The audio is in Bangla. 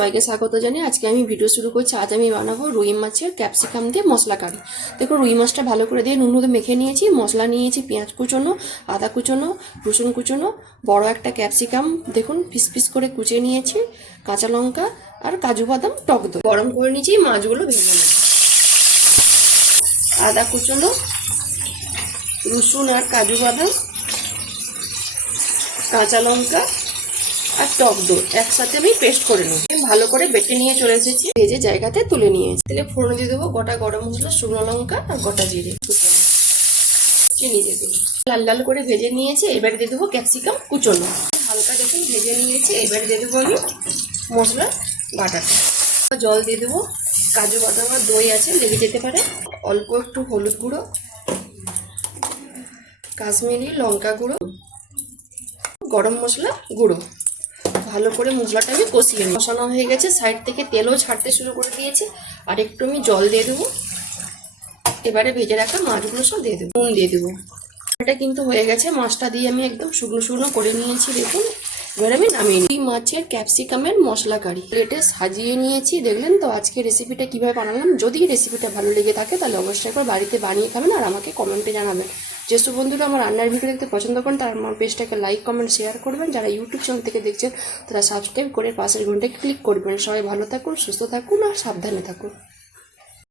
সবাইকে স্বাগত জানিয়ে আজকে আমি ভিডিও শুরু করছি। আজ আমি বানাবো রুই মাছের ক্যাপসিকাম দিয়ে মশলা কারি। দেখো রুই মাছটা ভালো করে দিয়ে নুন হলুদ মেখে নিয়েছি। মশলা নিয়েছি পেঁয়াজ কুচোনো, আদা কুচোনো, রসুন কুচোনো, বড় একটা ক্যাপসিকাম দেখুন পিস পিস করে কুচিয়ে নিয়েছি, কাঁচা লঙ্কা আর কাজু বাদাম, টক দই। গরম করে নিয়েছি, মাছগুলো ভেজে নেব। আদা কুচোনো, রসুন আর কাজু বাদাম, কাঁচা লঙ্কা আর টক দই একসাথে আমি পেস্ট করে নেব। ভালো করে বেটে নিয়ে চলে এসেছি, ভেজে জায়গাতে তুলে নিয়েছি। তেলে ফোড়ন দিয়ে দেবো গোটা গরম মশলা, শুকনো লঙ্কা আর গোটা জিরে, চিনি দিয়ে দেবো। লাল লাল করে ভেজে নিয়েছি, এবারে দিয়ে দেবো ক্যাপসিকাম কুচোনো। হালকা যখন ভেজে নিয়েছি, এবারে দিয়ে দেবো আমি মশলা বাটাটা। জল দিয়ে দেবো, কাজু বাদাম আর দই আছে, লেগে যেতে পারে। অল্প একটু হলুদ গুঁড়ো, কাশ্মীরি লঙ্কা গুঁড়ো, গরম মশলা গুঁড়ো। ভালো করে মশলাটা আমি কষিয়ে নিই। কষানো হয়ে গেছে, সাইড থেকে তেলও ছাড়তে শুরু করে দিয়েছি। আর একটু আমি জল দিয়ে দেবো। এবারে ভেজে রাখা মাছগুলো সব দিয়ে দেবো, নুন দিয়ে দেবো। এটা কিন্তু হয়ে গেছে, মাছটা দিয়ে আমি একদম শুকনো শুকনো করে নিয়েছি দেখুন। এবার আমি নামিয়ে নিই। মাছের ক্যাপসিকামের মশলা কারি প্লেটে সাজিয়ে নিয়েছি। দেখলেন তো আজকে রেসিপিটা কিভাবে বানালাম। যদি রেসিপিটা ভালো লেগে থাকে তাহলে অবশ্যই একবার বাড়িতে বানিয়ে খাবেন আর আমাকে কমেন্টে জানাবেন। যেসব বন্ধুরা আমার রান্নার ভিডিও দেখতে পছন্দ করেন তারা আমার পেজটাকে লাইক কমেন্ট শেয়ার করবেন। যারা ইউটিউব চ্যানেল থেকে দেখছেন তারা সাবস্ক্রাইব করে পাশের ঘন্টায় ক্লিক করবেন। সবাই ভালো থাকুন, সুস্থ থাকুন আর সাবধানে থাকুন।